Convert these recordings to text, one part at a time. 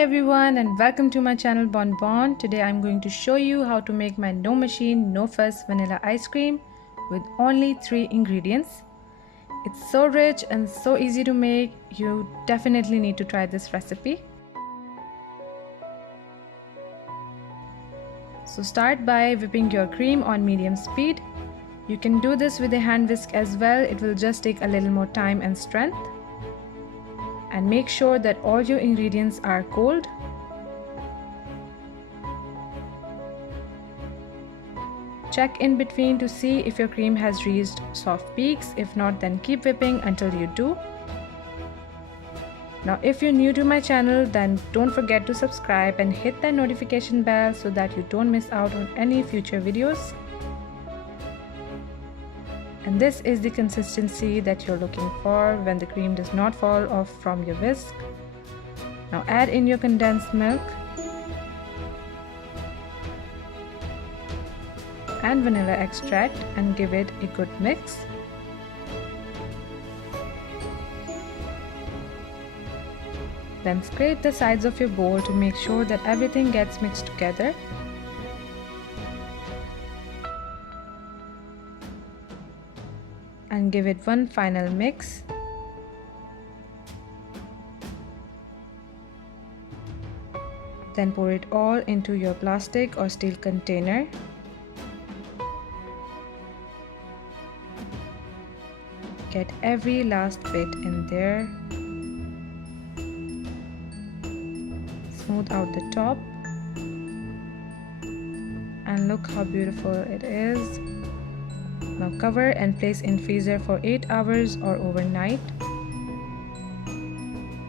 Hi everyone and welcome to my channel Bon Bon. Today I'm going to show you how to make my no machine, no fuss vanilla ice cream with only 3 ingredients. It's so rich and so easy to make. You definitely need to try this recipe. So start by whipping your cream on medium speed. You can do this with a hand whisk as well. It will just take a little more time and strength. And make sure that all your ingredients are cold. Check in between to see if your cream has reached soft peaks. If not, then keep whipping until you do. Now if you're new to my channel, then don't forget to subscribe and hit that notification bell so that you don't miss out on any future videos. And this is the consistency that you're looking for when the cream does not fall off from your whisk. Now add in your condensed milk and vanilla extract and give it a good mix. Then scrape the sides of your bowl to make sure that everything gets mixed together. And give it one final mix. Then pour it all into your plastic or steel container. Get every last bit in there. Smooth out the top. And look how beautiful it is. Now cover and place in freezer for 8 hours or overnight.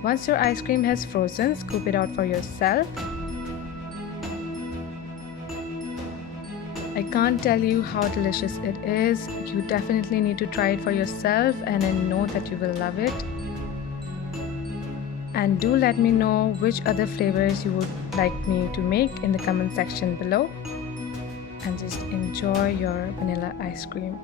Once your ice cream has frozen, scoop it out for yourself. I can't tell you how delicious it is. You definitely need to try it for yourself and I know that you will love it. And do let me know which other flavors you would like me to make in the comment section below. And just enjoy your vanilla ice cream.